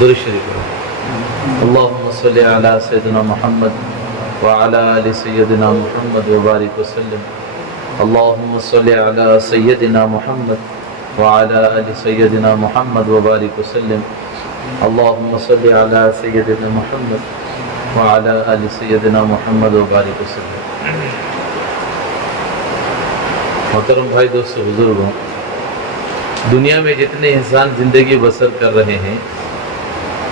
درود شریف اللهم صل على سيدنا محمد وعلى آل سيدنا محمد وبارك وسلم. اللهم صل على سيدنا محمد وعلى آل سيدنا محمد وبارك وسلم. اللهم صل على سيدنا محمد وعلى آل سيدنا محمد وبارك وسلم. محترم بھائی دوستو بزرگوں، دنیا میں جتنے انسان زندگی بسر کر رہے ہیں،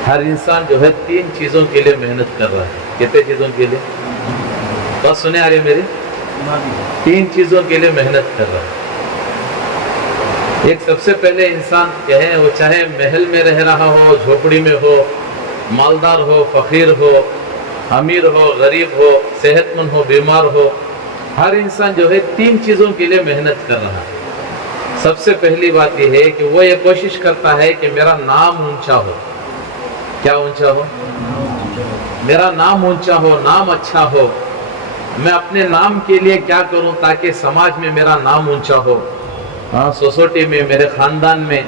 ہر انسان جو ہے 3 چیزوں کے لیے محنت کر رہا ہے. کتنے چیزوں کے لیے؟ بس سنے آ رہے میرے؟ 3 چیزوں کے لیے محنت کر رہا ہے. ایک سب سے پہلے انسان کہیں وہ چاہے محل میں رہ رہا ہو، جھوپڑی میں ہو، مالدار ہو، فقیر ہو، امیر ہو، غریب ہو، صحت مند ہو، بیمار ہو، ہر انسان جو ہے 3 چیزوں کے لیے محنت کر رہا ہے. سب سے پہلی بات یہ ہے کہ وہ یہ کوشش کرتا ہے کہ میرا نام اونچا ہو. کیا اونچا ہو؟ میرا نام اونچا ہو، نام اچھا ہو. میں اپنے نام کے لیے کیا کروں تاکہ سماج میں میرا نام اونچا ہو، سوسائٹی میں، میرے خاندان میں،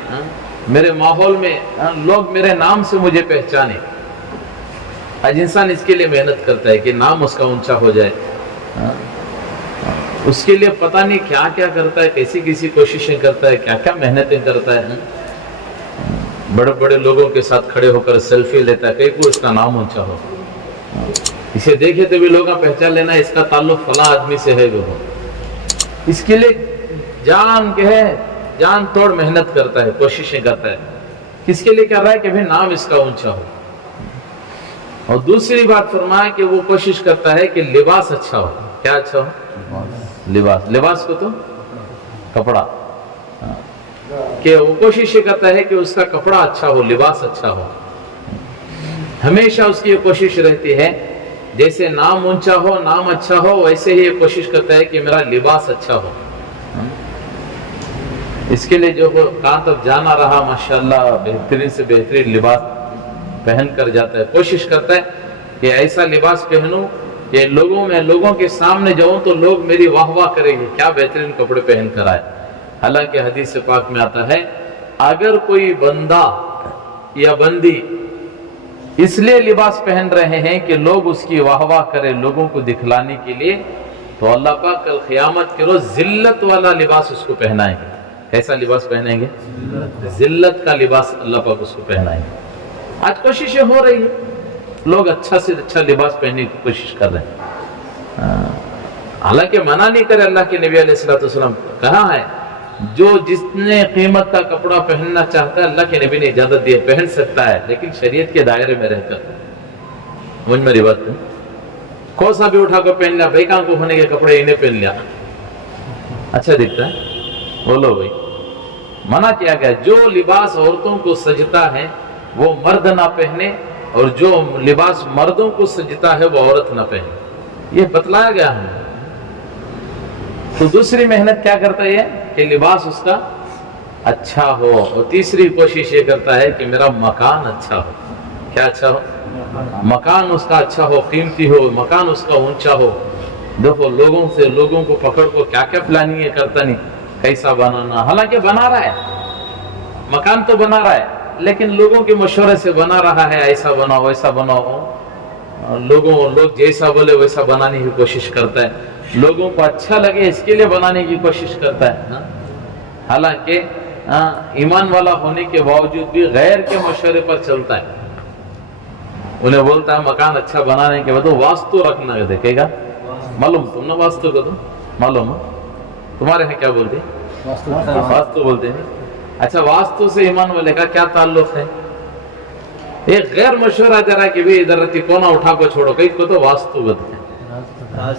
میرے ماحول میں لوگ میرے نام سے مجھے پہچانے. آج انسان اس کے لیے محنت کرتا ہے کہ نام اس کا اونچا ہو جائے. اس کے لیے پتہ نہیں کیا کیا کرتا ہے، کیسی کوششیں کرتا ہے، کیا کیا محنتیں کرتا ہے. بڑے بڑے لوگوں کے ساتھ کھڑے ہو کر سیلفی لیتا ہے کہ کوئی اس کا نام اونچا ہو. اسے دیکھے تو بھی لوگوں پہچان لینا اس کا تعلق فلاں آدمی سے ہے. وہ اس کے لیے جان توڑ محنت کرتا ہے، کوششیں کرتا ہے. کس کے لیے کر رہا ہے؟ کہ نام اس کا اونچا ہو. اور دوسری بات فرمایا کہ وہ کوشش کرتا ہے کہ لباس اچھا ہو. کیا اچھا ہو؟ لباس کو تو کپڑا، کہ وہ کوشش یہ کرتا ہے کہ اس کا کپڑا اچھا ہو، لباس اچھا ہو. ہمیشہ اس کی یہ کوشش رہتی ہے جیسے نام اونچا ہو، نام اچھا ہو، ویسے ہی یہ کوشش کرتا ہے کہ میرا لباس اچھا ہو. اس کے لیے جو کہاں تک جانا رہا ماشاءاللہ بہترین سے بہترین لباس پہن کر جاتا ہے. کوشش کرتا ہے کہ ایسا لباس پہنوں کہ لوگوں کے سامنے جاؤں تو لوگ میری واہ واہ کریں گے، کیا بہترین کپڑے پہن کر آئے. حالانکہ حدیث پاک میں آتا ہے اگر کوئی بندہ یا بندی اس لیے لباس پہن رہے ہیں کہ لوگ اس کی واہ واہ کریں لوگوں کو دکھلانے کے لیے، تو اللہ پاک کل قیامت کے روز ذلت والا لباس اس کو پہنائیں گے. کیسا لباس پہنیں گے؟ ذلت کا لباس اللہ پاک اس کو پہنائیں گے. آج کوششیں ہو رہی ہیں، لوگ اچھا سے اچھا لباس پہننے کی کوشش کر رہے ہیں. حالانکہ منع نہیں کرے اللہ کے نبی علیہ السلام. کہاں ہے جو جتنے قیمت کا کپڑا پہننا چاہتا ہے اللہ کے نبی نے اجازت دی ہے، پہن سکتا ہے، لیکن شریعت کے دائرے میں رہ کر. مجھ میری بات ہے، کون سا بھی اٹھا کر پہن لیا، بھائی کہاں کو ہونے کے کپڑے انہیں پہن لیا، اچھا دکھتا ہے. بولو بھائی، منع کیا گیا جو لباس عورتوں کو سجتا ہے وہ مرد نہ پہنے، اور جو لباس مردوں کو سجتا ہے وہ عورت نہ پہنے. یہ بتلایا گیا ہمیں. تو دوسری محنت کیا کرتا ہے کہ لباس اس کا اچھا ہو. اور تیسری کوشش یہ کرتا ہے کہ میرا مکان اچھا ہو. کیا اچھا ہو؟ مکان اس کا اچھا ہو، قیمتی ہو، مکان اس کا اونچا ہو. دیکھو لوگوں کو پکڑ کو کیا کیا پلاننگ ہے کرتا نہیں، کیسا بنانا. حالانکہ بنا رہا ہے، مکان تو بنا رہا ہے، لیکن لوگوں کے مشورے سے بنا رہا ہے. ایسا بناؤ ویسا بناؤ، لوگ جیسا بولے ویسا بنانے کی کوشش کرتا ہے. لوگوں کو اچھا لگے اس کے لیے بنانے کی کوشش کرتا ہے. حالانکہ ایمان والا ہونے کے باوجود بھی غیر کے مشورے پر چلتا ہے. انہیں بولتا ہے مکان اچھا بنانے کے بعد واسطو رکھنا دیکھے گا. معلوم تم نے واسطو کو؟ تو معلوم ہے تمہارے ہیں کیا بولتے ہیں؟ واسطو بولتے ہیں. اچھا واسطو سے ایمان والے کا کیا تعلق ہے؟ ایک غیر مشورہ دے رہا کہ بھی ادھر رہتی کونا اٹھا کو چھوڑو، کئی کو تو واسطو بولتے ہیں.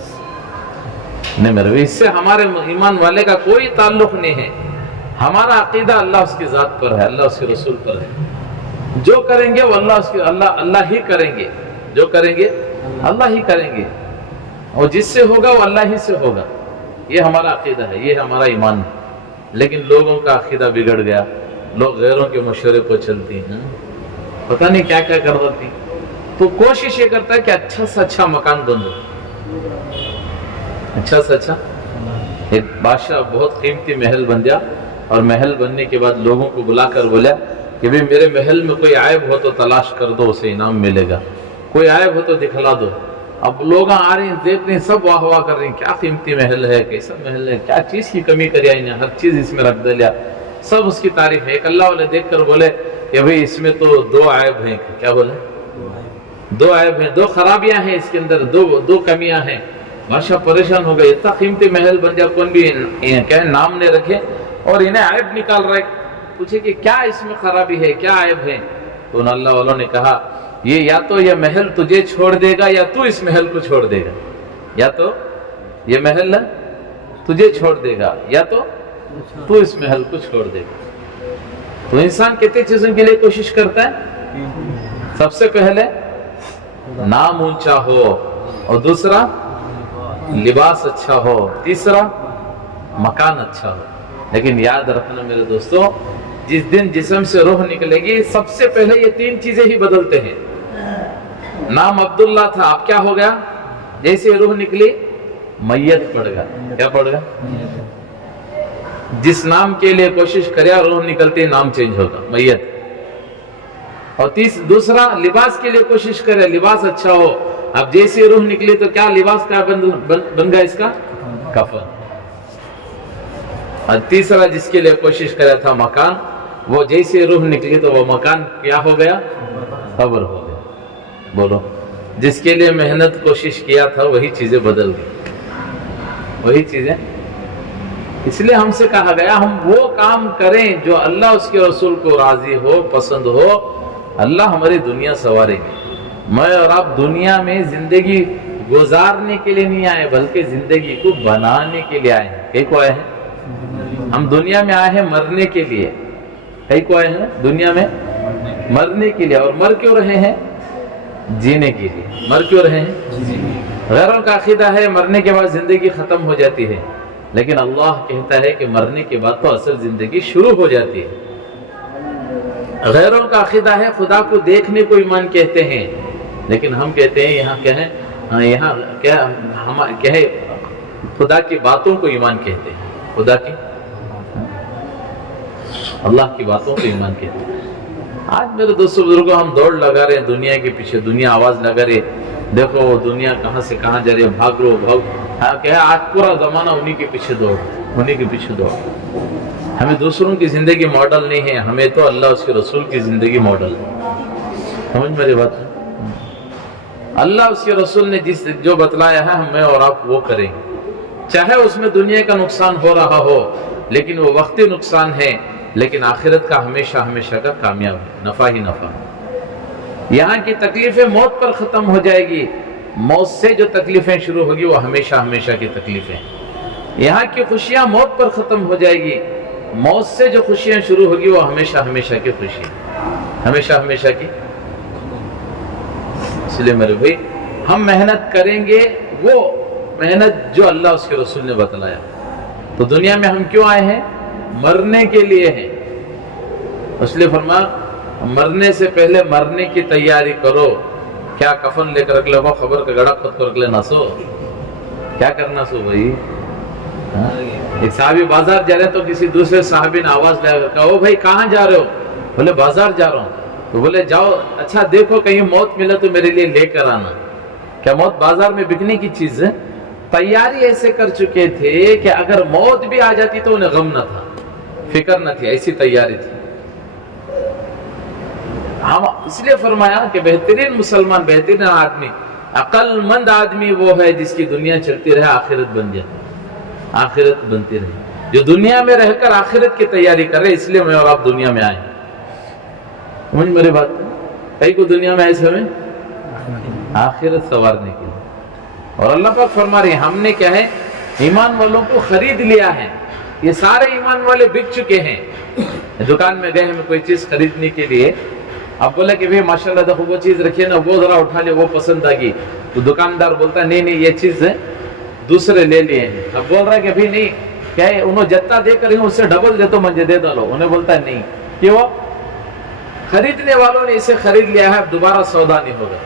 نہیں میرے اس سے ہمارے ایمان والے کا کوئی تعلق نہیں ہے. ہمارا عقیدہ اللہ اس کی ذات پر ہے، اللہ اس کے رسول پر ہے. جو کریں گے وہ اللہ ہی کریں گے. جو کریں گے اللہ ہی کریں گے، اور جس سے ہوگا وہ اللہ ہی سے ہوگا. یہ ہمارا عقیدہ ہے، یہ ہمارا ایمان ہے. لیکن لوگوں کا عقیدہ بگڑ گیا، لوگ غیروں کے مشورے پر چلتی ہیں، پتہ نہیں کیا کیا کر دیتی. تو کوشش یہ کرتا ہے کہ اچھا سے اچھا مکان بنو، اچھا سے اچھا. ایک بادشاہ بہت قیمتی محل بن گیا، اور محل بننے کے بعد لوگوں کو بلا کر بولا کہ بھی میرے محل میں کوئی عیب ہو تو تلاش کر دو، اسے انعام ملے گا، کوئی عیب ہو تو دکھلا دو۔ اب لوگ آ رہے ہیں، دیکھ رہے ہیں، سب واہ واہ کر رہے ہیں، کیا قیمتی محل ہے، کیسا محل ہے، کیا چیز کی کمی کریا انہیں، ہر چیز اس میں رکھ دلیا، سب اس کی تعریف ہے۔ ایک اللہ والے دیکھ کر بولے کہ بھئی اس میں تو دو عیب ہیں۔ کیا بولے؟ دو عیب ہیں، دو خرابیاں ہیں اس کے اندر، دو کمیاں ہیں۔ بادشاہ پریشان ہو گئے، اتنا قیمتی محل بن جائے، کون بھی کہیں نام نہیں رکھے اور انہیں عیب نکال رہا ہے۔ پوچھے کہ کیا اس میں خرابی ہے، کیا عیب ہے؟ تو ان اللہ والوں نے کہا یہ یا تو یہ محل تجھے چھوڑ دے گا یا تو اس محل کو چھوڑ دے گا، یا تو یہ محل تجھے چھوڑ دے گا یا تو اس محل کو چھوڑ دے گا۔ تو انسان کتنی چیزوں کے لیے کوشش کرتا ہے؟ سب سے پہلے نام اونچا ہو، اور دوسرا لباس اچھا ہو، تیسرا مکان اچھا ہو۔ لیکن یاد رکھنا میرے دوستو، جس دن جسم سے روح نکلے گی سب سے پہلے یہ تین چیزیں ہی بدلتے ہیں۔ نام عبداللہ تھا، اب کیا ہو گیا؟ جیسے روح نکلی میت پڑ گیا۔ کیا پڑ گیا؟ جس نام کے لیے کوشش کرے روح نکلتی نام چینج ہوگا، میت۔ اور دوسرا لباس کے لیے کوشش کرے، لباس اچھا ہو، اب جیسے روح نکلی تو کیا لباس کا بن گیا؟ اس کا کفن۔ اور تیسرا جس کے لیے کوشش کرا تھا مکان، وہ جیسے روح نکلی تو وہ مکان کیا ہو گیا؟ قبر ہو گیا۔ بولو، جس کے لیے محنت کوشش کیا تھا وہی چیزیں بدل گئی، وہی چیزیں۔ اس لیے ہم سے کہا گیا ہم وہ کام کریں جو اللہ اس کے رسول کو راضی ہو، پسند ہو، اللہ ہماری دنیا سنوارے گی۔ میں اور آپ دنیا میں زندگی گزارنے کے لیے نہیں آئے بلکہ زندگی کو بنانے کے لیے آئے ہیں۔ کئی کو آئے ہیں؟ ہم دنیا میں آئے ہیں مرنے کے لیے۔ کئی کو آئے ہیں دنیا میں؟ مرنے کے لیے۔ اور مر کیوں رہے ہیں؟ جینے کے لیے۔ مر کیوں رہے ہیں؟ غیروں کا عقیدہ ہے مرنے کے بعد زندگی ختم ہو جاتی ہے، لیکن اللہ کہتا ہے کہ مرنے کے بعد تو اصل زندگی شروع ہو جاتی ہے۔ غیروں کا عقیدہ ہے خدا کو دیکھنے کو ایمان کہتے ہیں، لیکن ہم کہتے ہیں یہاں کیا ہے خدا کی باتوں کو ایمان کہتے ہیں، خدا کی اللہ کی باتوں کو ایمان کہتے ہیں۔ آج میرے دوستوں بزرگوں ہم دوڑ لگا رہے ہیں دنیا کے پیچھے، دنیا آواز لگا رہے، دیکھو دنیا کہاں سے کہاں جا رہی ہے، بھاگ رہو بھاگ۔ کہ آج پورا زمانہ انہی کے پیچھے دوڑ، انہی کے پیچھے دوڑ۔ ہمیں دوسروں کی زندگی ماڈل نہیں ہے، ہمیں تو اللہ اس کے رسول کی زندگی ماڈل ہے۔ سمجھ میری بات؟ اللہ اس کے رسول نے جو بتلایا ہے ہمیں اور آپ وہ کریں، چاہے اس میں دنیا کا نقصان ہو رہا ہو لیکن وہ وقتی نقصان ہے، لیکن آخرت کا ہمیشہ ہمیشہ کا کامیاب ہے، نفع ہی نفع۔ یہاں کی تکلیفیں موت پر ختم ہو جائے گی، موت سے جو تکلیفیں شروع ہوگی وہ ہمیشہ ہمیشہ کی تکلیفیں۔ یہاں کی خوشیاں موت پر ختم ہو جائے گی، موت سے جو خوشیاں شروع ہوگی وہ ہمیشہ ہمیشہ کی خوشی، ہمیشہ ہمیشہ کی۔ اس لیے میرے بھائی ہم محنت کریں گے وہ محنت جو اللہ اس کے رسول نے بتلایا۔ تو دنیا میں ہم کیوں آئے ہیں؟ مرنے کے لیے ہیں۔ اس لیے فرمایا مرنے سے پہلے مرنے کی تیاری کرو۔ کیا کفن لے کر رکھ لے، خبر کا گڑا خود کو رکھ لینا سو، کیا کرنا سو بھائی؟ ایک صحابی بازار جا رہے ہیں تو کسی دوسرے صحابی نے آواز لگا کہا او بھائی کہاں جا رہے ہو؟ بولے بازار جا رہا ہوں۔ تو بولے جاؤ، اچھا دیکھو کہیں موت ملا تو میرے لیے لے کر آنا۔ کیا موت بازار میں بکنے کی چیز ہے؟ تیاری ایسے کر چکے تھے کہ اگر موت بھی آ جاتی تو انہیں غم نہ تھا، فکر نہ تھی، ایسی تیاری تھی۔ ہم اس لیے فرمایا کہ بہترین مسلمان، بہترین آدمی، عقل مند آدمی وہ ہے جس کی دنیا چلتی رہے آخرت بن جائے، آخرت بنتی رہے، جو دنیا میں رہ کر آخرت کی تیاری کرے۔ اس لیے میں اور آپ دنیا میں آئے، سمجھ میری بات؟ کئی کو دنیا میں ایسے میں آخرت سنوارنے کے لیے۔ اور اللہ پاک فرما رہے ہیں ہم نے کیا ہے ایمان والوں کو خرید لیا ہے۔ یہ سارے ایمان والے بک چکے ہیں۔ دکان میں گئے ہمیں کوئی چیز خریدنے کے لیے، اب بولے کہ بھئی ماشاءاللہ دیکھو وہ چیز رکھیے نا، وہ ذرا اٹھا لے، وہ پسند آ گئی، تو دکاندار بولتا ہے نہیں نہیں یہ چیز ہے دوسرے لے لیے ہیں۔ اب بول رہا ہے کہ بھئی نہیں، کیا ہے انہوں جتنا دے کر اس سے ڈبل دے تو مجھے دے دو، انہیں بولتا ہے نہیں، کیوں؟ خریدنے والوں نے اسے خرید لیا ہے، اب دوبارہ سودا نہیں ہوگا۔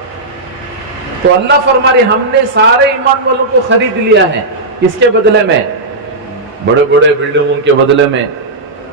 تو اللہ فرما رہے ہم نے سارے ایمان والوں کو خرید لیا ہے، کس کے بدلے میں؟ بڑے بڑے بلڈنگوں کے بدلے میں،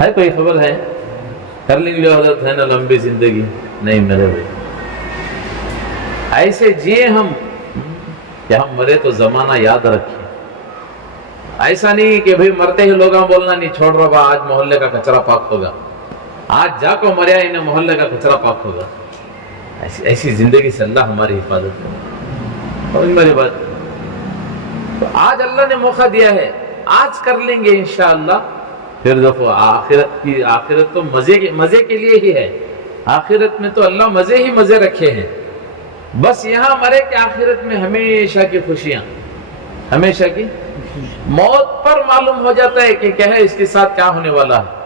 ہے کوئی خبر ہے؟ کر لیں گے حضرت ہے نا لمبی زندگی؟ نہیں میرے بھائی، ایسے جیے ہم کہ ہم مرے تو زمانہ یاد رکھیں. ایسا نہیں کہ بھئی مرتے ہی لوگاں بولنا نہیں چھوڑ رہا با آج محلے کا کچرا پاک ہوگا، آج جا کو مریا انہیں محلے کا کچرا پاک ہوگا. ایسی زندگی سے اللہ ہماری حفاظت کرے. اور میری بات، تو آج اللہ نے موقع دیا ہے، آج کر لیں گے انشاءاللہ. پھر دیکھو آخرت تو مزے کے لیے ہی ہے. آخرت میں تو اللہ مزے ہی مزے رکھے ہیں. بس یہاں مرے کہ آخرت میں ہمیشہ کی خوشیاں، ہمیشہ کی. موت پر معلوم ہو جاتا ہے کہ کیا ہے اس کے ساتھ کیا ہونے والا ہے.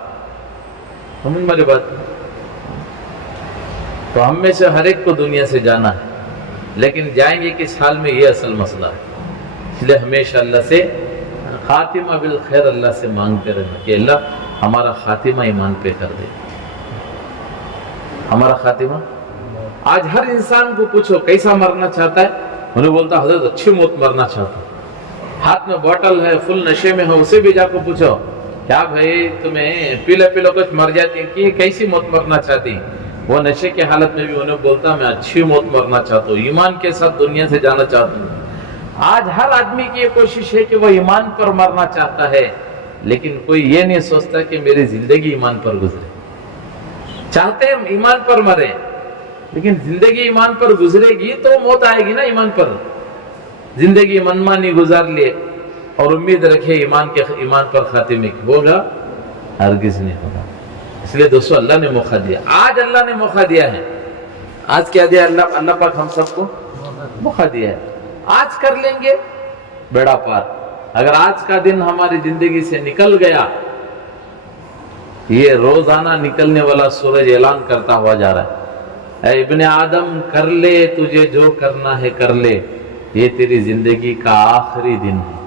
سمجھ میری بات؟ تو ہم میں سے ہر ایک کو دنیا سے جانا ہے، لیکن جائیں گے کس حال میں، یہ اصل مسئلہ ہے. اس لیے ہمیشہ اللہ سے خاتمہ بالخیر اللہ سے مانگتے رہنا کہ اللہ ہمارا خاتمہ ایمان پہ کر دے. ہمارا خاتمہ، آج ہر انسان کو پوچھو کیسا مرنا چاہتا ہے، انہیں بولتا حضرت اچھی موت مرنا چاہتا ہوں. ہاتھ میں بوٹل ہے، فل نشے میں ہے، اسے بھی جا کو پوچھو کیا بھائی تمہیں پیلے کچھ مر جاتی کہ کیسی موت مرنا چاہتی، وہ نشے کی حالت میں بھی انہیں بولتا میں اچھی موت مرنا چاہتا ہوں، ایمان کے ساتھ دنیا سے جانا چاہتا ہوں. آج ہر آدمی کی یہ کوشش ہے کہ وہ ایمان پر مرنا چاہتا ہے، لیکن کوئی یہ نہیں سوچتا کہ میری زندگی ایمان پر گزرے. چاہتے ہیں ایمان پر مرے، لیکن زندگی ایمان پر گزرے گی تو موت آئے گی نا ایمان پر. زندگی منمانی گزار لیے اور امید رکھے ایمان پر خاتمے کی، ہوگا؟ ہرگز نہیں ہوگا. اس لیے دوستو اللہ نے موقع دیا، آج اللہ نے موقع دیا ہے. آج کیا دیا اللہ پاک ہم سب کو؟ موقع دیا ہے. آج کر لیں گے بیڑا پار. اگر آج کا دن ہماری زندگی سے نکل گیا، یہ روزانہ نکلنے والا سورج اعلان کرتا ہوا جا رہا ہے اے ابن آدم کر لے تجھے جو کرنا ہے کر لے، یہ تیری زندگی کا آخری دن ہے.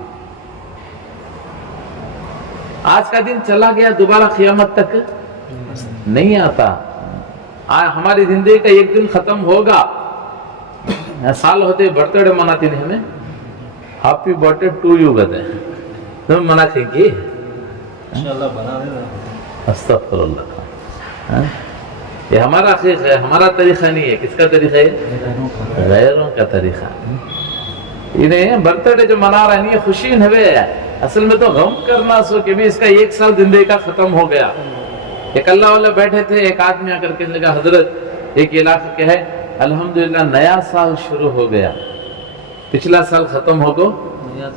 آج کا دن چلا گیا، دوبارہ قیامت تک نہیں آتا. ہماری زندگی کا ایک دن ختم ہوگا. سال ہوتے برتھ ڈے مناتے ہیں، ہمیں happy birthday to you کہتے ہیں. تم مناتے ہیں کہ استغفر اللہ. یہ ہمارا حقیقت ہے، ہمارا طریقہ نہیں ہے. کس کا طریقہ ہے؟ غیروں کا طریقہ. انہیں برتھ ڈے جو منا رہے ہیں یہ خوشی نوے ہے، اصل میں تو غم کرنا سو کہ بھی اس کا ایک سال زندگی کا ختم ہو گیا. ایک اللہ والے بیٹھے تھے، ایک آدمی آ کر کے کہا حضرت ایک علاقہ کے ہے الحمدللہ نیا سال شروع ہو گیا، پچھلا سال ختم ہو گو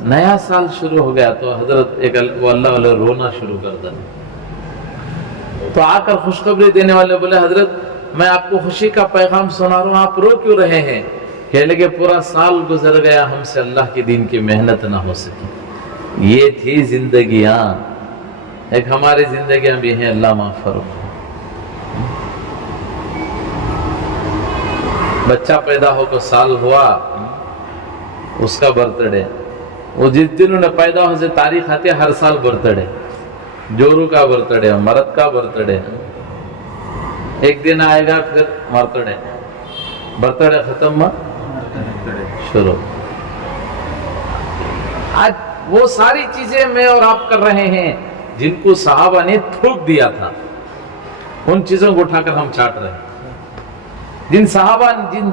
نیا سال شروع ہو گیا. تو حضرت ایک وہ اللہ والے رونا شروع کر دیا. تو آ کر خوشخبری دینے والے بولے حضرت میں آپ کو خوشی کا پیغام سنا رہا ہوں، آپ رو کیوں رہے ہیں؟ کہنے لگے پورا سال گزر گیا ہم سے اللہ کے دین کی محنت نہ ہو سکی. یہ تھی زندگیاں، ایک ہماری زندگیاں بھی ہیں، اللہ معاف فرمائے. بچہ پیدا ہو کو سال ہوا، اس کا برتھ ڈے، وہ جس دن انہیں پیدا ہو سے تاریخ آتی ہے ہر سال برتھ ڈے. جورو کا برتھ ڈے، مرد کا برتھ ڈے، ایک دن آئے گا پھر برتھ ڈے ختم شروع. آج وہ ساری چیزیں میں اور آپ کر رہے ہیں جن کو صحابہ نے تھوک دیا تھا، ان چیزوں کو اٹھا کر ہم چاٹ رہے ہیں. جن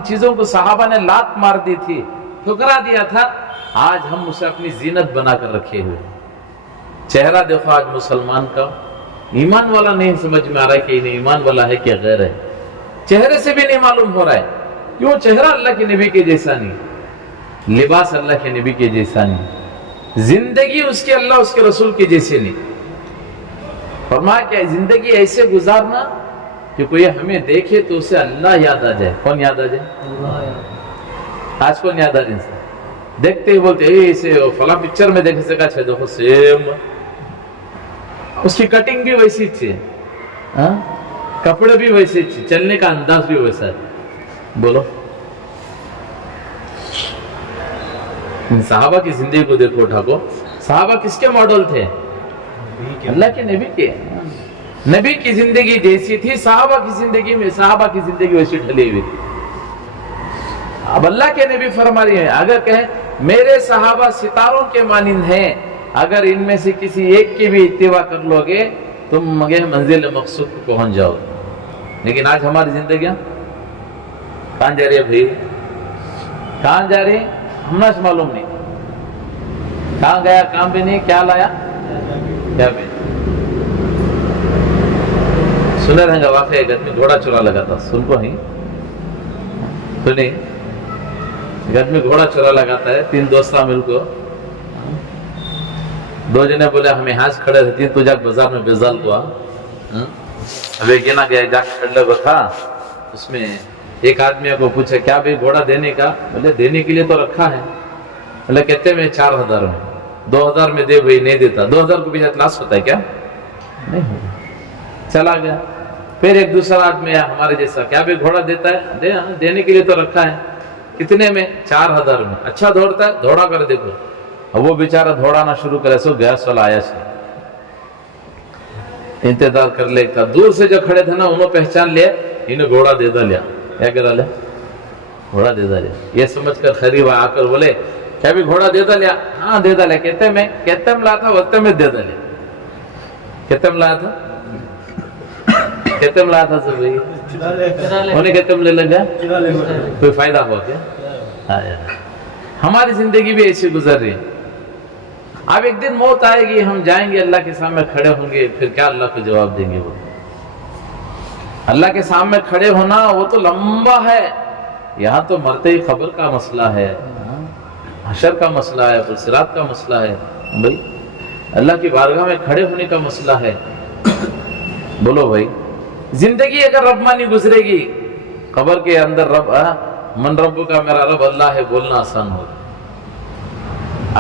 چیزوں کو صحابہ نے لات مار دی تھی، ٹھکرا دیا تھا، آج ہم اسے اپنی زینت بنا کر رکھے ہوئے. چہرہ دیکھو آج مسلمان کا، ایمان والا نہیں سمجھ میں آ رہا ہے کہ انہیں ایمان والا ہے کہ غیر ہے. چہرے سے بھی نہیں معلوم ہو رہا ہے. کیوں؟ چہرہ اللہ کے نبی کے جیسا نہیں، لباس اللہ کے نبی کے جیسا نہیں، زندگی اس کے اللہ اس کے رسول کے جیسے نہیں. فرمایا کہ زندگی ایسے گزارنا کہ کوئی ہمیں دیکھے تو اسے اللہ یاد آ جائے. کون یاد آ جائے؟ آج کون یاد آ جائے؟ دیکھتے ہی بولتے اسے فلاں پکچر میں دیکھ سکا چھے دیکھو سیم، اس کی کٹنگ بھی ویسی تھی، کپڑے بھی ویسے تھے، چلنے کا انداز بھی ویسا ہے. بولو ان صحابہ کی زندگی کو دیکھو اٹھا کو. صحابہ کس کے ماڈل تھے؟ اللہ کے نبی کے. نبی کی زندگی جیسی تھی صحابہ کی زندگی میں، صحابہ کی زندگی ویسی ڈھلی ہوئی تھی. اب اللہ کے نبی فرما رہے ہیں اگر کہیں میرے صحابہ ستاروں کے مانند ہیں، اگر ان میں سے کسی ایک کی بھی اتباع کر لو گے تم مگے منزل مقصود کو پہنچ جاؤ گے. لیکن آج ہماری زندگیاں کہاں جا رہی ہے بھائی؟ کہاں جا رہی ہے ہمنا سے معلوم نہیں. کہاں گیا کام بھی نہیں, کیا لایا کیا بھی. سنے رہیں گا واقعہ ایک آدمی گھوڑا چورا لگا تھا. سن کو ہی سنی, ایک آدمی گھوڑا چورا لگاتا ہے. 3 دوست مل کو 2 جنے بولے ہمیں یہاں سے کھڑے رہتی ہیں تو جاک بازار میں بیزال کو اب ایک جنا گیا جاک کھڑے کو تھا. اس میں ایک آدمی کو پوچھا کیا بھائی گھوڑا دینے کا؟ بولے دینے کے لیے تو رکھا ہے. بولے کہتے میں 4000 میں. 2000 میں دے بھائی. نہیں دیتا. 2000 کو پیچھے لاس ہوتا ہے کیا؟ نہیں ہوتا. چلا گیا. پھر ایک دوسرا آدمی ہمارے جیسا کیا بھائی گھوڑا دیتا ہے؟ دینے کے لیے تو رکھا ہے. کتنے میں؟ 4000 میں. اچھا دوڑتا ہے؟ دوڑا کر دیکھو. اب وہ بیچارہ دوڑانا شروع کرے سو گیا سوال آیا سے انتظار کر لے کا. دور سے جو کھڑے تھے نا انہوں پہچان لیا انہیں گھوڑا دے دا لیا. کیا کرا لیا؟ گھوڑا دے دا لیا. یہ سمجھ کر خریب آ کر بولے کیا بھی گھوڑا دے دا لیا؟ ہاں دے دا لیا. کہتے میں لا تھا وقت میں دے دا لیا. کہتے میں لایا تھا کہتے میں لایا تھا سب بھائی انہیں کہتے میں لے لگا کوئی فائدہ ہوا کیا؟ ہماری زندگی بھی ایسی گزر رہی ہے. اب ایک دن موت آئے گی, ہم جائیں گے اللہ کے سامنے کھڑے ہوں گے, پھر کیا اللہ کو جواب دیں گے؟ وہ اللہ کے سامنے کھڑے ہونا وہ تو لمبا ہے. یہاں تو مرتے ہی خبر کا مسئلہ ہے, حشر کا مسئلہ ہے, صراط کا مسئلہ ہے. بھائی اللہ کی بارگاہ میں کھڑے ہونے کا مسئلہ ہے. بولو بھائی زندگی اگر ربمانی گزرے گی, قبر کے اندر رب من رب کا میرا رب اللہ ہے بولنا آسان ہوگا.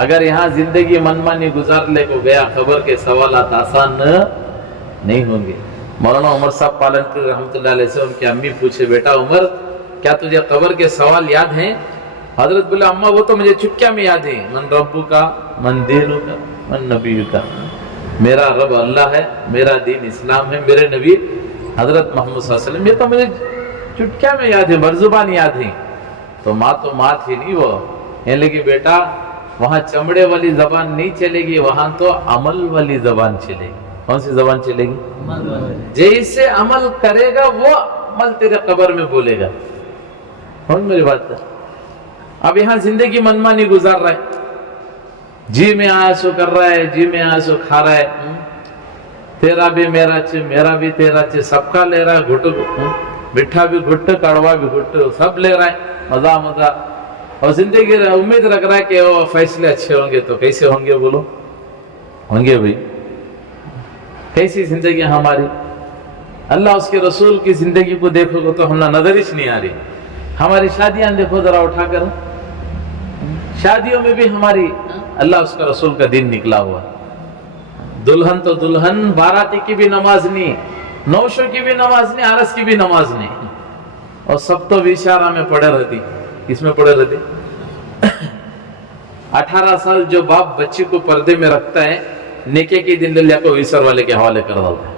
اگر یہاں زندگی منمانی گزار لے کو گیا قبر کے سوالات آسان نہیں ہوں گے. مولانا عمر صاحب پالنپور رحمۃ اللہ علیہ وسلم کی امی پوچھے بیٹا عمر کیا تجھے قبر کے سوال یاد ہیں؟ حضرت بولے اماں وہ تو مجھے چٹکیاں میں یاد ہیں. من ربو کا, من دینو کا, من نبی کا. میرا رب اللہ ہے, میرا دین اسلام ہے, میرے نبی حضرت محمد صلی اللہ علیہ وسلم. یہ تو مجھے چٹکیاں میں یاد ہے, برزبان یاد ہے. تو ماں تھی نہیں وہ. لیکن بیٹا وہاں چمڑے والی زبان نہیں چلے گی, وہاں تو عمل والی زبان چلے گی. کون سی زبان چلے گی؟ جیسے عمل کرے گا وہ عمل تیرے قبر میں بولے گا. کون میری بات ہے؟ اب یہاں زندگی منمانی گزار رہا ہے, جی میں آیا سو کر رہا ہے, جی میں آیا سو کھا رہا ہے. تیرا بھی میرا چھ, میرا بھی تیرا چھ, سب کا لے رہا ہے گھٹ, میٹھا بھی گھٹ, کڑوا بھی گھٹ, سب لے رہا ہے مزہ. اور زندگی امید رکھ رہا ہے کہ وہ فیصلے اچھے ہوں گے. تو کیسے ہوں گے بولو؟ ہوں گے بھائی. کیسی زندگی ہماری؟ اللہ اس کے رسول کی زندگی کو دیکھو گے تو ہمیں نظر ہی نہیں آ رہی. ہماری شادیاں دیکھو ذرا اٹھا کر, شادیوں میں بھی ہماری اللہ اس کا رسول کا دین نکلا ہوا. دلہن تو دلہن, باراتی کی بھی نماز نہیں, نوشوں کی بھی نماز نہیں, عرس کی بھی نماز نہیں, اور سب تو وشارہ میں پڑے رہتی. کس میں پڑے رہتی؟ 18 سال جو باپ بچی کو پردے میں رکھتا ہے, نکاح کے دن لے کو ویسر والے کے حوالے کر دیتا ہے.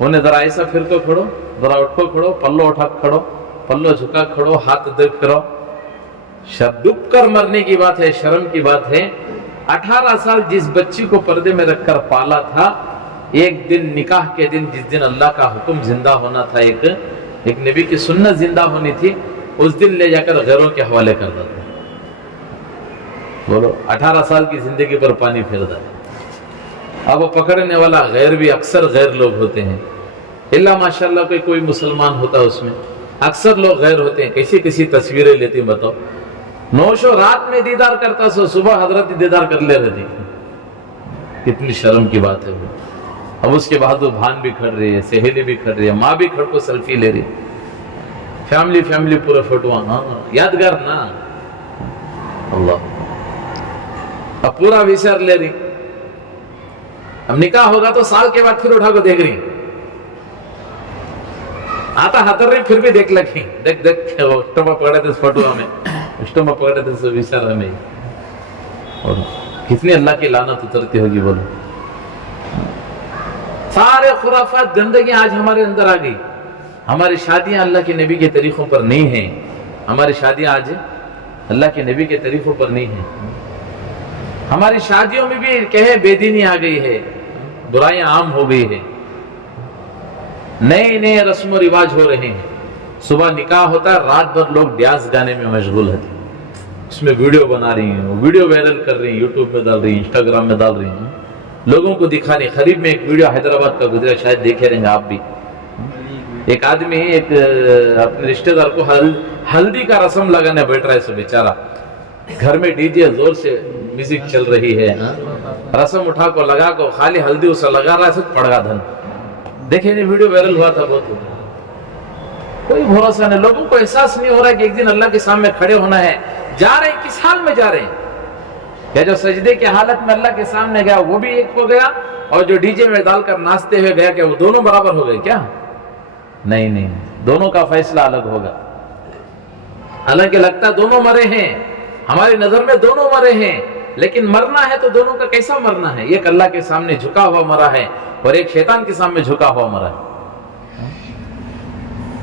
انہیں ذرا ایسا پھر کو کھڑو, ذرا اٹھو کھڑو, پلو اٹھا کھڑو, پلو جھکا کھڑو, ہاتھ دیکھ کرو. ڈب کر مرنے کی بات ہے, شرم کی بات ہے. 18 سال جس بچی کو پردے میں رکھ کر پالا تھا, ایک دن نکاح کے دن جس دن اللہ کا حکم زندہ ہونا تھا, ایک نبی کی سنت زندہ ہونی تھی, اس دن لے جا کر غیروں کے حوالے کر دیتا. بولو 18 سال کی زندگی پر پانی پھیر دیتا. اب وہ پکڑنے والا غیر بھی اکثر غیر لوگ ہوتے ہیں. اللہ ماشاءاللہ کوئی مسلمان ہوتا اس میں, اکثر لوگ غیر ہوتے ہیں. کسی تصویریں لیتی بتاؤ, نوشو رات میں دیدار کرتا سو صبح حضرت دیدار کر لے رہی. کتنی شرم کی بات ہے وہ. اب اس کے بعد وہ بھان بھی کھڑ رہی ہے, سہیلی بھی کھڑ رہی ہے, ماں بھی کھڑ کو سیلفی لے رہی, فیملی پورے فوٹو. ہاں یادگار نا اللہ. اب پورا ویسر لے رہی. اب نکاح ہوگا تو سال کے بعد پھر اٹھا کو دیکھ رہی, آتا ہاتر رہی, پھر بھی دیکھ لگی. دیکھ اسٹوما پکڑے تھے فوٹو ہمیں, اسٹوما پکڑے تھے ویسر ہمیں. اور کتنی اللہ کی لعنت اترتی ہوگی بولو. سارے خرافات گندگی آج ہمارے اندر آ گئی. ہماری شادیاں اللہ کے نبی کے طریقوں پر نہیں ہیں. ہماری شادیاں آج اللہ کے نبی کے طریقوں پر نہیں ہیں. ہماری شادیوں میں بھی کہے بے دینی آ گئی ہے، برائیاں عام ہو گئی ہیں، نئے نئے رسم و رواج ہو رہے ہیں. صبح نکاح ہوتا ہے، رات بھر لوگ ڈیاس گانے میں مشغول ہیں، اس میں ویڈیو بنا رہی ہیں، ویڈیو وائرل کر رہی ہیں، یوٹیوب میں ڈال رہی ہیں، انسٹاگرام میں ڈال رہی ہیں، لوگوں کو دکھا رہی ہیں. قریب میں ایک ویڈیو حیدرآباد کا گزرا، شاید دیکھے رہیں گے آپ بھی. ایک آدمی ایک اپنے رشتہ دار کو ہلدی کا رسم لگانے بیٹھ رہا ہے. سو بیچارہ گھر میں ڈی جے زور سے میوزک چل رہی ہے، رسم اٹھا کو لگا کو خالی ہلدی اسے لگا رہا ہے، سب پڑ گا دھن. دیکھیں نہیں ویڈیو وائرل ہوا تھا بہت. کوئی بھروسہ نہیں، لوگوں کو احساس نہیں ہو رہا کہ ایک دن اللہ کے سامنے کھڑے ہونا ہے. جا رہے ہیں، کس حال میں جا رہے ہیں؟ کیا جو سجدے کی حالت میں اللہ کے سامنے گیا وہ بھی ایک ہو گیا، اور جو ڈی جے میں ڈال کر ناچتے ہوئے گیا، کہ وہ دونوں برابر ہو گئے کیا؟ نہیں، دونوں کا فیصلہ الگ ہوگا. حالانکہ لگتا ہے دونوں مرے ہیں، ہماری نظر میں دونوں مرے ہیں، لیکن مرنا ہے تو دونوں کا کیسا مرنا ہے؟ ایک اللہ کے سامنے جھکا ہوا مرا ہے، اور ایک شیطان کے سامنے جھکا ہوا مرا ہے.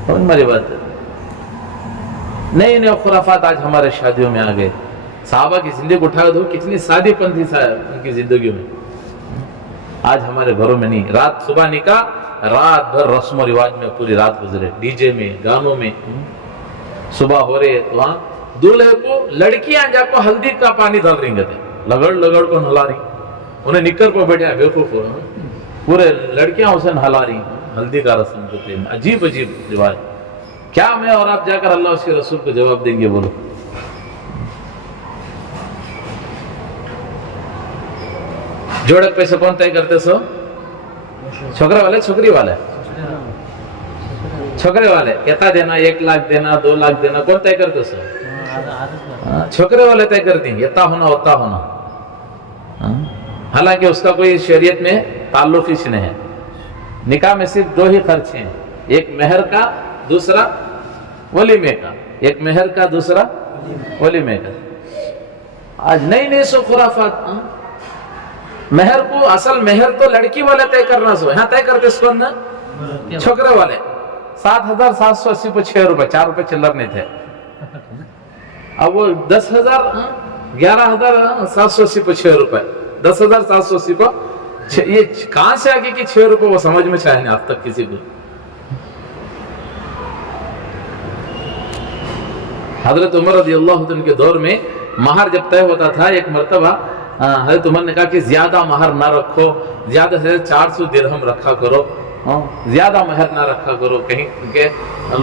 ہماری بات نئے خرافات آج ہمارے شادیوں میں آ گئے. صحابہ کی زندگی اٹھا دو، کتنی سادی پن تھی ان کی زندگیوں میں. آج ہمارے گھروں میں نہیں. رات صبح نکاح، رات بھر رسم و رواج میں پوری رات گزرے، ڈی جے میں، گانوں میں. صبح ہو رہے تو وہاں دولہے کو لڑکیاں جا کو ہلدی کا پانی ڈال رہی ہیں، لگڑ کو نہلا رہی. انہیں نکر پر بیٹھا بیوقوف ہو، پورے لڑکیاں اسے نہلا رہی. ہلدی کا رسم ہوتے ہیں، عجیب رواج. کیا میں اور آپ جا کر اللہ اس کے رسول کو جواب دیں گے؟ بولو. جوڑک پیسے کون طے کرتے سو؟ چھوکرے والے، چھوکری والے؟ چھوکرے والے. کہتا دینا 1 لاکھ دینا، 2 لاکھ دینا، کون طے کرتے سو؟ چھوکرے والے طے کرتے ہیں، اتنا ہونا اتنا ہونا. حالانکہ اس کا کوئی شریعت میں تعلق ہی نہیں ہے. نکاح میں صرف 2 ہی خرچ ہیں، ایک مہر کا، دوسرا ولیمے کا. ایک مہر کا، دوسرا ولیمے کا. آج نئی سو خرافات. مہر کو اصل مہر تو لڑکی والے طے کرنا سو، یہاں طے کرتے اس کو نا چھوکرے والے. 7,780 پر 6 روپے، 4 روپے چلر نہیں تھے. اب وہ 10,000 11,780 پر 6 روپے، 10,780 پر یہ کہاں سے آگے کی 6 روپے وہ سمجھ میں چاہے نہیں آج تک کسی کو. حضرت عمر رضی اللہ عنہ کے دور میں مہر جب طے ہوتا تھا، ایک مرتبہ حضرت عمر نے کہا کہ زیادہ مہر نہ رکھو، زیادہ سے 400 درہم رکھا کرو، زیادہ مہر نہ رکھا کرو، کہیں کہ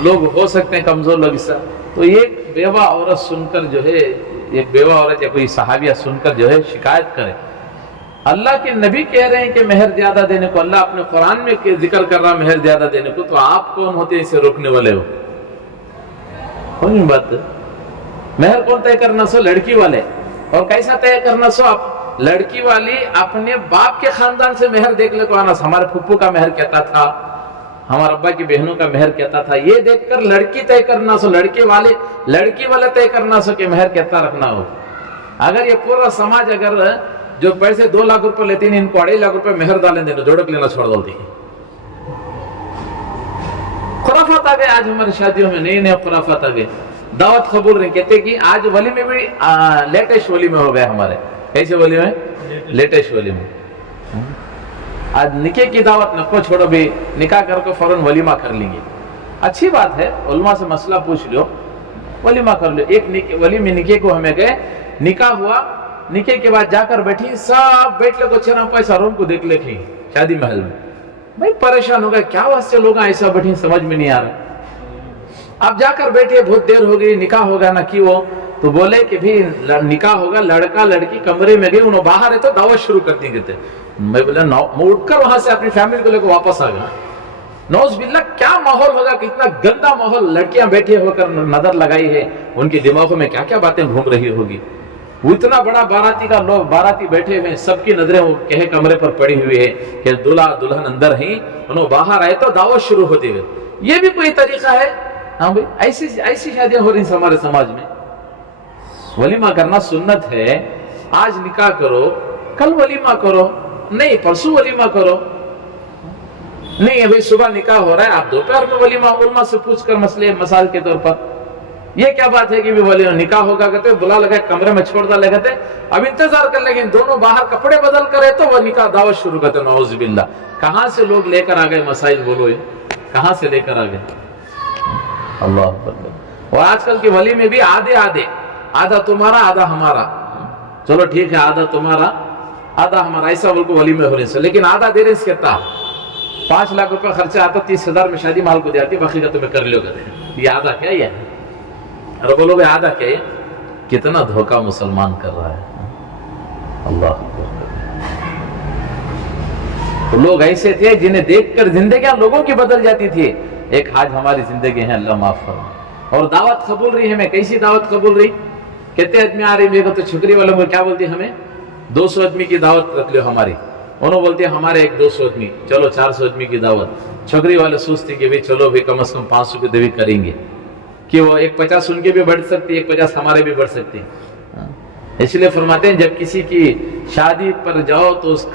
لوگ ہو سکتے ہیں کمزور لوگ. اس تو ایک بیوہ عورت سن کر جو ہے، ایک بیوہ عورت یا کوئی صحابیہ سن کر جو ہے شکایت کرے. اللہ کے نبی کہہ رہے ہیں کہ مہر زیادہ دینے کو، اللہ اپنے قرآن میں ذکر کر رہا مہر زیادہ دینے کو، تو آپ کون ہوتے اسے روکنے والے ہو؟ کوئی بات. مہر کون طے کرنا سو؟ لڑکی والے. اور کیسا طے کرنا سو؟ آپ لڑکی والی اپنے باپ کے خاندان سے مہر دیکھ لے کو آنا. ہمارے پھپھو کا مہر کہتا تھا، ہمارے ابا کی بہنوں کا مہر کہتا تھا، یہ دیکھ کر لڑکی طے کرنا سو. لڑکی والے طے کرنا سو کہ مہر کہتا رکھنا ہو. اگر یہ پورا سماج اگر جو پیسے 2 لاکھ روپے لیتے ہیں ان کو 2.5 لاکھ روپے مہر ڈالیں دے، جوڑک لینا چھوڑ دو. خرافات آ گئے آج ہماری شادیوں میں، نئے خرافات آ گئے. دعوت قبول نہیں کہتے کہ آج ولی میں بھی لیٹسٹ ولی میں ہو گئے ہمارے. کیسے ولی میں؟ لیٹسٹ ولی میں. آج نکاح کی دعوت نہ کو چھوڑو بھی، نکاح کر کے فوراً ولیمہ کر لیں گے. اچھی بات ہے، علماء سے مسئلہ پوچھ لو، ولیمہ کر لو. ایک ولی میں نکاح کو ہمیں گئے، نکاح ہوا، نکاح کے بعد جا کر بیٹھی، سب بیٹھ لے کو چرا پیسہ روم کو دیکھ لے تھی شادی محل میں. بھائی پریشان ہو گئے، کیا واسطے لوگ ایسا بیٹھے سمجھ میں نہیں آ رہا. اب جا کر بیٹھے، بہت دیر ہو گئی، نکاح ہوگا نہ کی وہ تو بولے کہ بھی نکاح ہوگا، لڑکا لڑکی کمرے میں گئے، انہوں باہر ہے تو دعوت شروع کر دیں گے. میں بولا میں اٹھ کر وہاں سے اپنی فیملی کو لے کے واپس آ گیا. نعوذ باللہ، کیا ماحول ہوگا، کتنا گندا ماحول. لڑکیاں بیٹھے ہو کر نظر لگائی ہے، ان کے دماغوں میں کیا کیا باتیں گھوم رہی ہوگی. اتنا بڑا باراتی کا لوگ باراتی بیٹھے ہوئے، سب کی نظریں وہ کہے کمرے پر پڑی ہوئی ہے کہ دلہا دلہن اندر ہیں، انہوں باہر آئے تو دعوت شروع ہوتی ہے. یہ بھی کوئی طریقہ ہے؟ ہاں بھائی، ایسی شادیاں ہو رہی ہیں ہمارے سماج میں. ولیمہ کرنا سنت ہے. آج نکاح کرو، کل ولیمہ کرو، نہیں پرسوں ولیمہ کرو. نہیں ابھی صبح نکاح ہو رہا ہے، آپ دوپہر میں ولیمہ. علماء سے پوچھ کر مسئلے مسائل کے طور پر یہ کیا بات ہے کہ بھی بولے نکاح ہوگا کہتے بلا لگا کمرے میں چھوڑ ڈالے کہتے اب انتظار کر لیں گے دونوں باہر کپڑے بدل کرے تو وہ نکاح دعوت شروع کرتے نعوذ باللہ. کہاں سے لوگ لے کر آ گئے مسائل بولو یہ کہاں سے لے کر آ گئے. اللہ اکبر. اور آج کل کی ولی میں بھی آدھے آدھا تمہارا آدھا ہمارا. چلو ٹھیک ہے آدھا تمہارا آدھا ہمارا ایسا بول کو ولی میں ہو رہے سے لیکن آدھا دے رہے اس کہتا 5 لاکھ روپے خرچہ آتا 30,000 میں شادی مال کو دیاتی باقی کا تمہیں کر لو کہتے یہ آدھا کیا یہ ارے بولو بھائی آدھا کیا یہ کتنا دھوکہ مسلمان کر رہا ہے. اللہ تو لوگ ایسے تھے جنہیں دیکھ کر زندگیاں لوگوں کی بدل جاتی تھی. ایک آج ہماری زندگی ہے اللہ معاف فرمائے. اور دعوت قبول رہی ہمیں کیسی دعوت قبول رہی کہتے آدمی آ رہی میرے کو تو چھکری والوں کو کیا بولتی ہمیں 200 آدمی کی دعوت رکھ لو ہماری. انہوں بولتے ہمارے ایک 200 آدمی چلو 400 آدمی کی دعوت. چھکری والے سوچتے کہ چلو بھی کم از کم 500 کی دیوی کریں گے کہ وہ ایک 50 ان کے بھی بڑھ سکتی ایک 50 ہمارے بھی بڑھ سکتی. اس لیے فرماتے ہیں جب کسی کی شادی پر جاؤ تو اس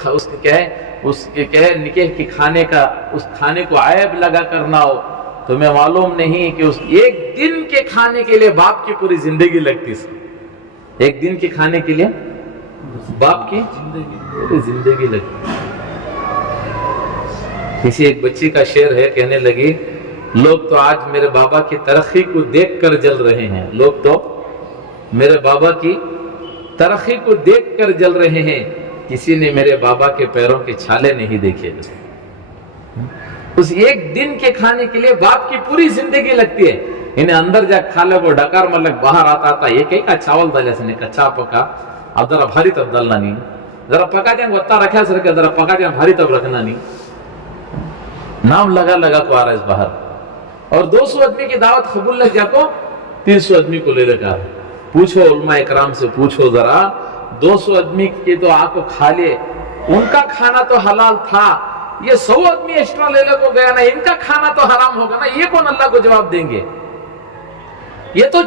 کے کہے نکاح کی کھانے کا اس کھانے کو عیب لگا کر نہ ہو. تمہیں معلوم نہیں کہ اس ایک دن کے کھانے کے لیے باپ کی پوری زندگی لگتی ہے. ایک دن کے کھانے کے لیے باپ کی پوری زندگی لگتی. کسی ایک بچی کا شعر ہے کہنے لگی لوگ تو آج میرے بابا کی ترقی کو دیکھ کر جل رہے ہیں. لوگ تو میرے بابا کی ترقی کو دیکھ کر جل رہے ہیں کسی نے میرے بابا کے پیروں کے چھالے نہیں دیکھے. اس ایک دن کے کھانے کے لیے باپ کی پوری زندگی لگتی ہے. انہیں اندر جا کھالے کو ڈکار ملک باہر آتا یہ کئی کا چاول ڈالے سے کچا پکا اب ذرا بھاری تب ڈالنا نہیں ذرا پکا دیں وطا رکھا سے رکھا ذرا پکا دیں بھاری تب رکھنا نہیں. نام لگا کو آ رہا ہے اس باہر. اور 200 آدمی کی دعوت قبول لگ جا کو 300 آدمی کو لے لگا. پوچھو علماء اکرام سے پوچھو ذرا 200 آدمی کی تو آ کو کھا لے ان کا کھانا تو حلال تھا یہ 100 آدمی ایکسٹرا لے لے کو گیا نا ان کا کھانا تو حرام ہوگا نا یہ کون اللہ کو جواب دیں گے. یہ تو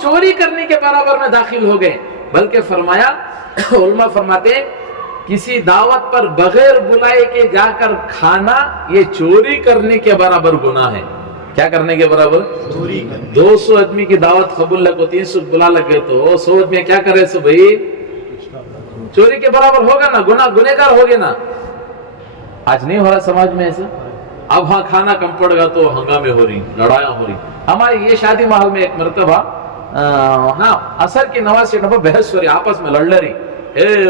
چوری کرنے کے برابر میں داخل ہو گئے. بلکہ فرمایا علماء فرماتے ہیں کسی دعوت پر بغیر بلائے کے جا کر کھانا یہ چوری کرنے کے برابر گناہ ہے. کیا کرنے کے برابر 200 آدمی کی دعوت قبول لگو 300 بلا لگے تو 100 آدمی کیا کرے سو بھائی چوری کے برابر ہوگا نا گنہگار ہوگے نا. آج نہیں ہو رہا سماج میں ایسا. اب ہاں کھانا کم پڑ گا تو ہنگامے ہو رہی لڑائیاں ہو رہی. ہماری یہ شادی محل میں ایک مرتبہ ہاں عصر کی نماز سے بحث ہو رہی آپس میں لڑ رہی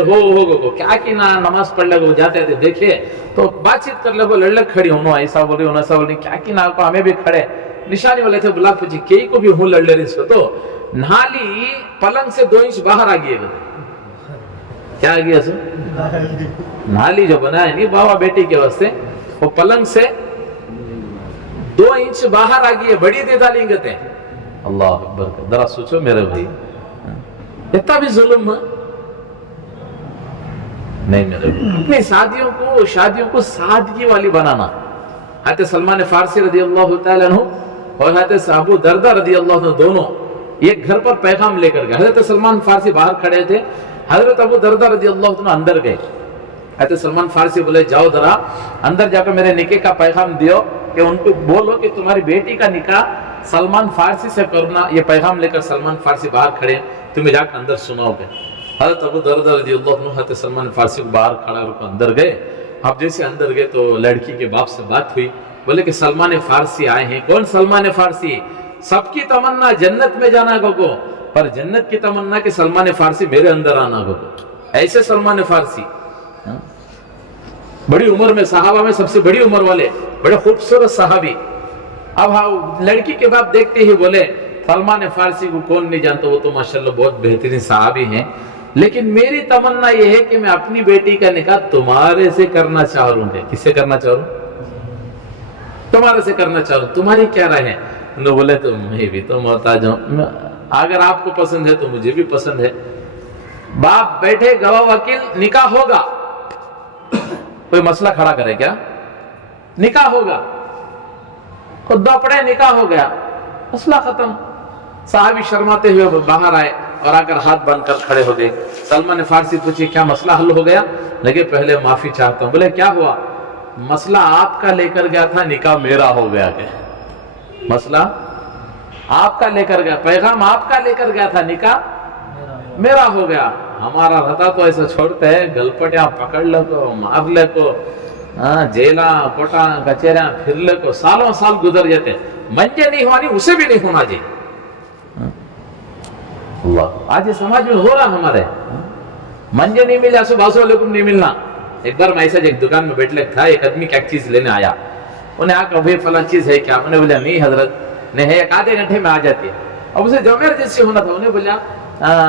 ہو کیا کی نماز پڑھ لگو جاتے تھے دیکھے تو بات چیت کر لگو لڑ کھڑی ہوں ایسا بول رہی ایسا بول رہی کیا کی نا کو ہمیں بھی کھڑے نشانی والے تھے بلا پوچھی کئی کو بھی ہوں لڑ رہی اس کو تو نالی پلنگ سے 2 انچ باہر آ گئی. کیا آ گیا سو نالی جو بنا ہے نہیں بابا بیٹی کے واسطے وہ پلنگ سے 2 انچ باہر آ گئی ہے بڑی دے ڈالیں گے. اللہ اکبر ذرا سوچو میرے بھائی اتنا بھی ظلم نہیں میرے اپنی شادیوں کو سادگی والی بنانا. حضرت سلمان فارسی رضی اللہ تعالیٰ عنہ اور حضرت ابو دردہ رضی اللہ عنہ دونوں ایک گھر پر پیغام لے کر گئے. حضرت سلمان فارسی باہر کھڑے تھے حضرت ابو دردہ رضی اللہ عنہ اندر گئے. حضرت سلمان فارسی بولے جاؤ ذرا اندر جا کر میرے نکاح کا پیغام دیو کہ ان کو بولو کہ تمہاری بیٹی کا نکاح سلمان فارسی سے کرنا. یہ پیغام لے کر سلمان فارسی باہر کھڑے تمہیں جا کر اندر سناؤ گے. حضرت ابو دردہ رضی اللہ عنہ حضرت سلمان فارسی کو باہر کھڑا کر اندر گئے. اب جیسے اندر گئے تو لڑکی کے باپ سے بات ہوئی. بولے کہ سلمان فارسی آئے ہیں. کون سلمان فارسی؟ سب کی تمنا جنت میں جانا کو پر جنت کی تمنا کہ سلمان فارسی میرے اندر آنا کو. ایسے سلمان فارسی بڑی عمر میں صحابہ میں سب سے بڑی عمر والے بڑے خوبصورت صحابی. اب لڑکی کے باپ دیکھتے ہی بولے سلمان فارسی کو کون نہیں جانتا وہ تو ماشاءاللہ بہت بہترین صحابی ہیں لیکن میری تمنا یہ ہے کہ میں اپنی بیٹی کا نکاح تمہارے سے کرنا چاہ رہا ہوں. کس سے کرنا چاہ رہا ہوں؟ تمہارے سے کرنا چاہ رہا ہوں. تمہاری کیا رائے ہے؟ انہوں بولے تو میں بھی تو محتاج ہوں اگر آپ کو پسند ہے تو مجھے بھی پسند ہے. باپ بیٹھے گواہ وکیل نکاح ہوگا. کوئی مسئلہ کھڑا کرے کیا؟ نکاح ہوگا. خود دو پڑے نکاح ہو گیا مسئلہ ختم. صحابی شرماتے ہوئے باہر آئے اور آ کر ہاتھ باندھ کر کھڑے ہو گئے. سلمان فارسی پوچھے کیا مسئلہ حل ہو گیا؟ لگے پہلے معافی چاہتا ہوں. بولے کیا ہوا؟ مسئلہ آپ کا لے کر گیا تھا نکاح میرا ہو گیا. کہ مسئلہ آپ کا لے کر گیا پیغام، آپ کا لے کر گیا تھا، نکاح میرا ہو گیا. ہمارا رہتا تو ایسا چھوڑتے ہیں، گلپٹیاں پکڑ لے کو، مار لے کو، جیلا کوٹا کچہریاں پھر لے کو، سالوں سال گزر جاتے. منجے نہیں ہوانی اسے بھی نہیں ہونا چاہیے. اللہ آج یہ سماج میں ہو رہا ہمارے. منجے نہیں ملے السلام علیکم نہیں ملنا. ایک بار میں ایسا ایک دکان میں بیٹھ تھا، ایک آدمی کا ایک چیز لینے آیا. انہیں آ کر بھائی فلاں چیز ہے کیا؟ انہیں بولا نہیں حضرت نہیں ہے، ایک آدھے گھنٹے میں آ جاتی ہے. اب اسے جو ایمرجنسی ہونا تھا، انہیں بولا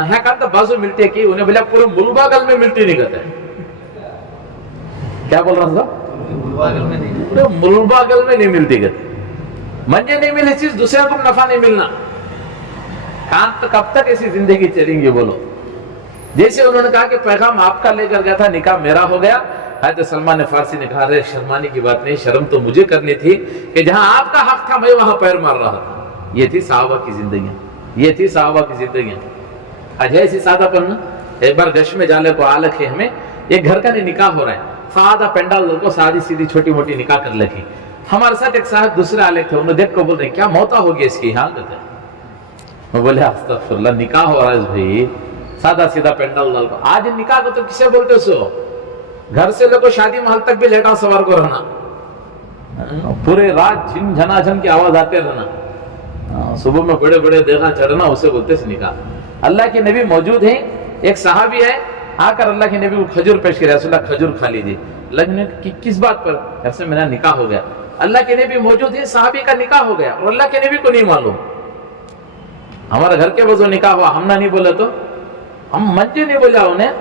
ہے کہاں تو بازو ملتی ہے کہ؟ انہیں بولا پورے ملباگل میں ملتی نہیں کہتے. کیا بول رہا تھا؟ پورے ملباگل میں نہیں ملتی کہتے. منجے نہیں ملے چیز دوسرے کو نفع نہیں ملنا. کہاں تو کب تک ایسی زندگی چلیں گے بولو؟ جیسے انہوں نے کہا کہ پیغام آپ کا لے کر گیا تھا، نکاح میرا ہو گیا. حضرت سلمان فارسی نے کہا، ارے شرمانے کی بات نہیں، شرم تو مجھے کرنی تھی کہ جہاں آپ کا حق تھا میں وہاں پیر مار رہا تھا. یہ تھی صحابہ کی زندگیاں، یہ تھی صحابہ کی زندگیاں. آج ایسی سادہ پن. ایک بار گش میں جانے کو آلک ہے ہمیں، ایک گھر کا نکاح ہو رہا ہے، سادہ پینڈال کو سادی سیدھی چھوٹی موٹی نکاح کر لکھی. ہمارے ساتھ ایک صاحب دوسرے آلک تھے، انہوں دیکھ کو بول رہے ہیں کیا موتا ہوگی اس کی؟ ہاں کہتے ہیں. میں بولے استغفراللہ، نکاح ہو رہا ہے بھائی سادہ سیدھا پینڈال ڈال کو. آج نکاح کو تو کسے بولتے سو؟ گھر سے لے کو شادی محل تک بھی لیٹا سوار کو رہنا، پورے رات جھن جھنا جھن کی آواز آتے رہنا، صبح میں بڑے بڑے دیکھا چڑھنا، اسے بولتے سے نکاح. اللہ کے نبی موجود ہیں. ایک صحابی ہے آ کر اللہ کے نبی کو کھجور پیش کرے، رسول اللہ کھجور کھا لیجیے. اللہ کے نبی کس بات پر؟ گھر سے میرا نکاح ہو گیا. اللہ کے نبی موجود ہیں، صحابی کا نکاح ہو گیا اور اللہ کے نبی کو نہیں معلوم. ہمارے گھر کے وضو نکاح ہوا، ہم نہ نہیں بولے تو ہم منجے نہیں بولا انہیں.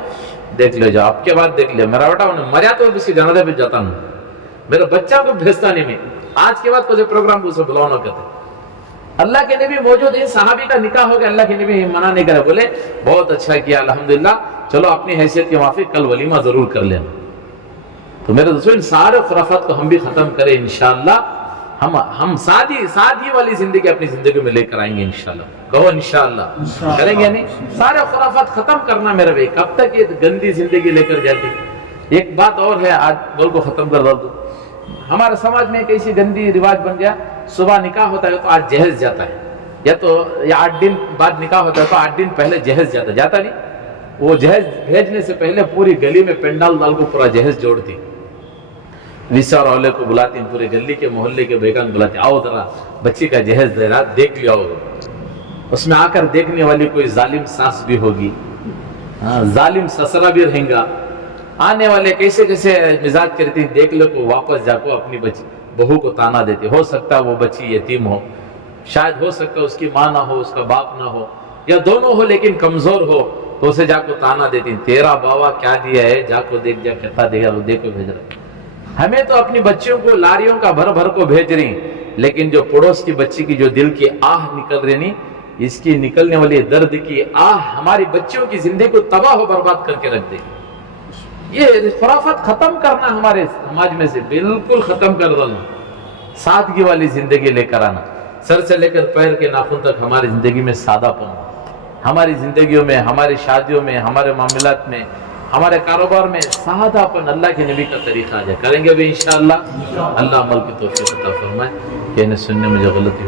دیکھ لو جاؤ آپ کے بعد دیکھ لیا میرا بیٹا انہیں مریا تو اس کی جنازے پہ جاتا ہوں، میرے بچہ کو بھیجتا نہیں. میں آج کے بعد کوئی پروگرام کو اسے بلاؤ نہ کہتے. اللہ کے نبی موجود ہیں، صحابی کا نکاح ہو گیا، اللہ کے نبی منع نہیں کرے، بولے بہت اچھا کیا الحمدللہ، چلو اپنی حیثیت کے موافق کل ولیمہ ضرور کر لینا. تو میرے دوستو ان سارے خرافات کو ہم بھی ختم کریں انشاءاللہ. ہم سادی والی زندگی اپنی زندگی میں لے کر آئیں گے انشاءاللہ. کہو انشاءاللہ کریں گے. نہیں سارے خرافات ختم کرنا میرے بھائی. کب تک یہ گندی زندگی لے کر جاتی؟ ایک بات اور ہے، آج بول کو ختم کر دو. ہمارے سماج میں ایک ایسی گندی رواج بن گیا، صبح نکاح ہوتا ہے تو آج جہیز جاتا ہے، یا تو 8 دن بعد نکاح ہوتا ہے تو 8 دن پہلے جہیز جاتا نہیں. وہ جہیز بھیجنے سے پہلے پوری گلی میں پینڈال ڈال کو پورا جہیز جوڑتی، رشتہ اور اولے کو بلاتی، پورے گلی کے محلے کے بیگم بلاتی، آؤ ذرا بچی کا جہیز دے رہا دیکھ لیا ہوگا. اس میں آ کر دیکھنے والی کوئی ظالم ساس بھی ہوگی، ظالم سسرا بھی رہیں گا. آنے والے کیسے کیسے مزاج کرتی، دیکھ لو کو واپس جا کو اپنی بہو کو تانا دیتی. ہو سکتا ہے وہ بچی یتیم ہو، شاید ہو سکتا ہے اس کی ماں نہ ہو، اس کا باپ نہ ہو، یا دونوں ہو لیکن کمزور ہو، تو اسے جا کو تانا دیتی، تیرا باوا کیا دیا ہے، جا کو دیکھ، جا کہتا دے گا، وہ دیکھو بھیج رہا. ہمیں تو اپنی بچیوں کو لاریوں کا بھر بھر کو بھیج رہی، لیکن جو پڑوس کی بچی کی جو دل کی آہ نکل رہی نہیں، اس کی نکلنے والی درد کی آہ ہماری بچیوں کی زندگی کو تباہ و برباد کر کے رکھ دے. یہ خرافات ختم کرنا ہمارے سماج میں سے بالکل ختم کر دینا. سادگی والی زندگی لے کر آنا، سر سے لے کر پیر کے ناخن تک ہماری زندگی میں سادہ پن. ہماری زندگیوں میں، ہماری شادیوں میں، ہمارے معاملات میں، ہمارے کاروبار میں سادہ پن اللہ کے نبی کا طریقہ آ جائے. کریں گے بھی انشاءاللہ. اللہ عمل کی توفیق عطا فرمائے. کہنے سننے میں جو غلطی